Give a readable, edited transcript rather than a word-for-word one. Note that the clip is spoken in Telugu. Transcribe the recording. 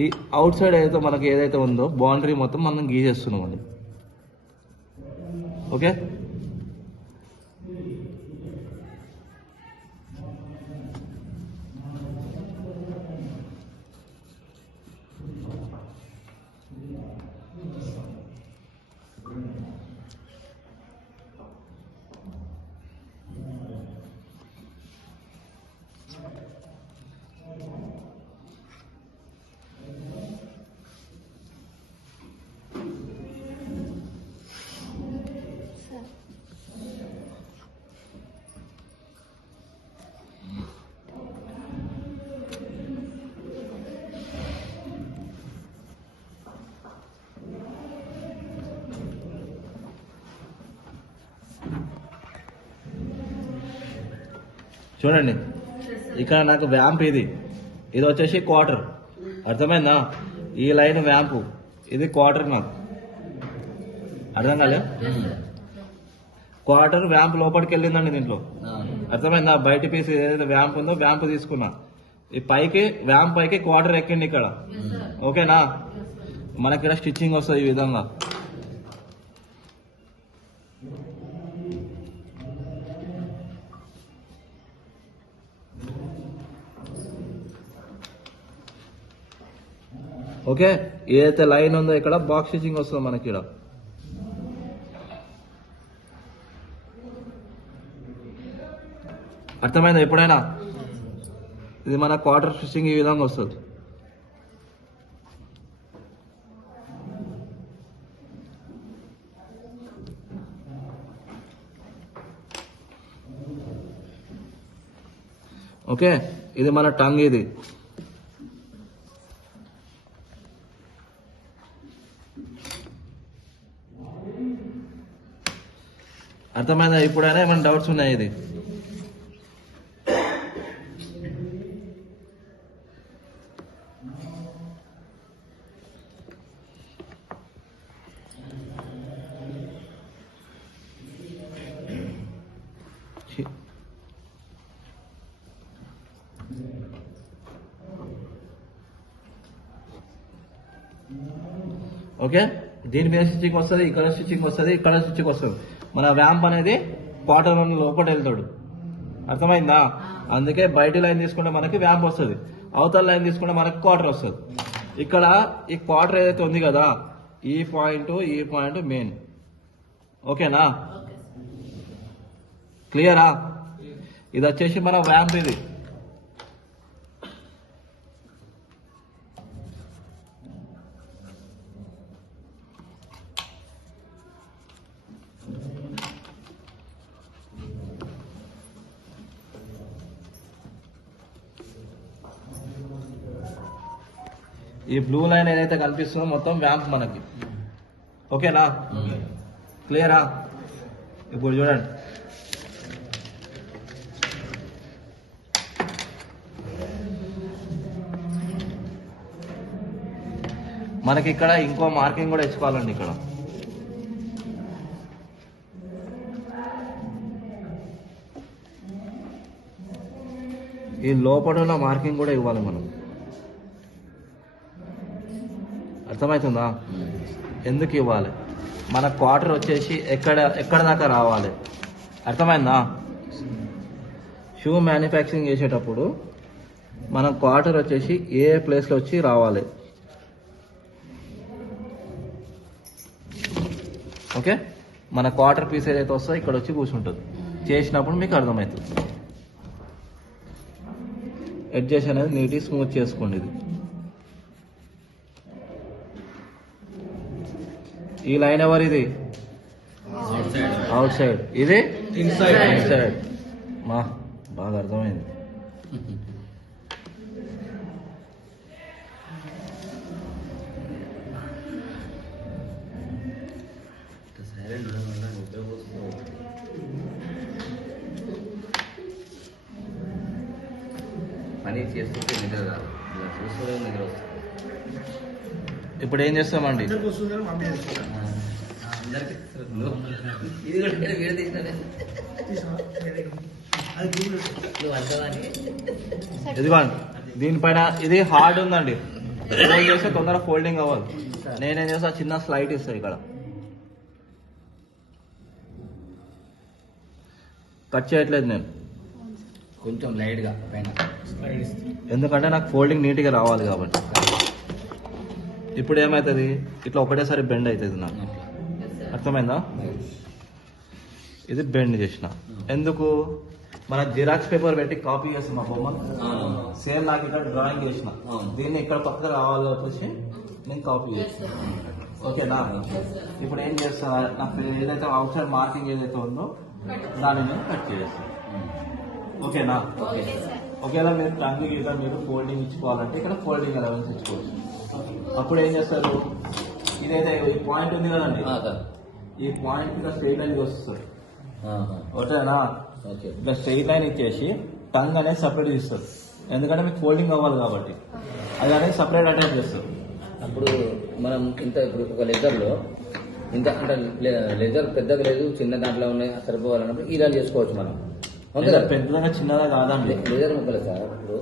ఈ అవుట్ సైడ్ ఏదైతే మనకి ఏదైతే ఉందో బౌండరీ మొత్తం మనం గీసేస్తున్నాం అండి. ఓకే, చూడండి ఇక్కడ నాకు వ్యాంప్ ఇది వచ్చేసి క్వార్టర్, అర్థమైందా? ఈ లైన్ వ్యాంపు, ఇది క్వార్టర్, నాకు అర్థం కాలే? క్వార్టర్ వ్యాంప్ లోపలికి వెళ్ళిందండి దీంట్లో, అర్థమైందా? బయట పీస్ ఏదైతే వ్యాంప్ ఉందో వ్యాంప్ తీసుకున్నా, ఈ పైకి వ్యాంప్ పైకి క్వార్టర్ ఎక్కింది ఇక్కడ. ఓకేనా? మనకి ఇక్కడ స్టిచ్చింగ్ వస్తుంది ఈ విధంగా. ఓకే, ఏదైతే లైన్ ఉందో ఇక్కడ బాక్స్ స్టిచ్చింగ్ వస్తుంది మనకి ఇక్కడ. అర్థమైందా? ఎప్పుడైనా ఇది మన క్వార్టర్ స్టిచ్చింగ్ ఈ విధంగా వస్తుంది. ఓకే, ఇది మన టంగ్, ఇది అర్థమైందా? ఇప్పుడైనా ఏమైనా డౌట్స్ ఉన్నాయి? ఇది ఓకే, దీని మీద స్టిచ్చింగ్ వస్తుంది, ఇక్కడ స్టిచ్చింగ్ వస్తుంది, ఇక్కడ స్టిచ్చింగ్ వస్తుంది. మన వ్యాంప్ అనేది క్వార్టర్ లోపల వెళ్తాడు, అర్థమైందా? అందుకే బయట లైన్ తీసుకుంటే మనకి వ్యాంప్ వస్తుంది, అవతల లైన్ తీసుకుంటే మనకి క్వార్టర్ వస్తుంది. ఇక్కడ ఈ క్వార్టర్ ఏదైతే ఉంది కదా, ఈ పాయింట్ మెయిన్. ఓకేనా? క్లియరా? ఇది వచ్చేసి మన వ్యాంప్, ఇది ఈ బ్లూ లైన్ ఏదైతే కనిపిస్తుందో మొత్తం వ్యాంప్ మనకి. ఓకేనా? క్లియరా? ఇప్పుడు చూడండి, మనకి ఇక్కడ ఇంకో మార్కింగ్ కూడా ఇచ్చుకోవాలండి. ఇక్కడ ఈ లోపల ఉన్న మార్కింగ్ కూడా ఇవ్వాలి మనం, అర్థమవుతుందా? ఎందుకు ఇవ్వాలి? మన క్వార్టర్ వచ్చేసి ఎక్కడ దాకా రావాలి, అర్థమైందా? షూ మ్యానుఫ్యాక్చరింగ్ చేసేటప్పుడు మనం క్వార్టర్ వచ్చేసి ఏ ప్లేస్లో వచ్చి రావాలి. ఓకే, మన క్వార్టర్ పీస్ ఏదైతే వస్తుందో ఇక్కడ వచ్చి కూర్చుంటుంది. చేసినప్పుడు మీకు అర్థమవుతుంది. ఎడ్జెస్ అనేది నీట్గా స్మూత్ చేసుకోండి. ఇది ఈ లైన్ ఎవరిది? Out side. ఇది ఇన్సైడ్. మా బాగా అర్థమైంది. పని చేస్తుంటే నిద్ర రాదు, చూస్తుంటే నిద్ర వస్తుంది. ఇప్పుడు ఏం చేస్తామండి? ఇది కూడా వేడి తీసినా ఇదిగోండి, దీనిపైన ఇది హార్డ్ ఉందండి, ఫోల్డ్ చేస్తే తొందరగా ఫోల్డింగ్ అవ్వాలి. నేనేం చేస్తా, చిన్న స్లైడ్ ఇస్తాను ఇక్కడ, కట్ చేయట్లేదు నేను, కొంచెం లైట్గా పైన ఎందుకంటే నాకు ఫోల్డింగ్ నీట్గా రావాలి కాబట్టి. ఇప్పుడు ఏమవుతుంది, ఇట్లా ఒకటేసారి బెండ్ అవుతుంది నాకు, అర్థమైందా? ఇది బెండ్ చేసిన ఎందుకు, మన జిరాక్స్ పేపర్ పెట్టి కాపీ చేస్తున్నా బొమ్మ, సేమ్ నాకు ఇక్కడ డ్రాయింగ్ చేసిన, దీన్ని ఇక్కడ పక్కన రావాలో వచ్చి నేను కాపీ చేసిన. ఓకేనా? ఇప్పుడు ఏం చేస్తాను, నాకు ఏదైతే అవుట్ సైడ్ మార్కింగ్ ఏదైతే ఉందో దాన్ని నేను కట్ చేస్తాను. ఓకేనా? ఒకవేళ మీరు టంగ్ గీత మీరు ఫోల్డింగ్ ఇచ్చుకోవాలంటే ఇక్కడ ఫోల్డింగ్ అలవెన్స్ ఇచ్చుకోవచ్చు. అప్పుడు ఏం చేస్తారు, ఇదైతే ఈ పాయింట్ ఉంది కదండి, ఈ పాయింట్ ఇంకా స్ట్రైట్ లైన్ వస్తుంది. ఓకేనా? ఇట్లా స్ట్రైట్ లైన్ ఇచ్చేసి టంగ్ అనేది సపరేట్ తీస్తారు, ఎందుకంటే మీకు ఫోల్డింగ్ అవ్వాలి కాబట్టి. అది అనేది సపరేట్ అటాచ్ చేస్తారు. అప్పుడు మనం ఇంత ఇప్పుడు ఒక లెదర్లో ఇంత అంటే లెదర్ పెద్దగా లేదు, చిన్న దాంట్లో ఉన్నాయి సరిపోవాలన్నప్పుడు ఇలా చేసుకోవచ్చు మనం. పెద్దగా చిన్నదా కాదండి, లెదర్ ముక్కలు సార్. ఇప్పుడు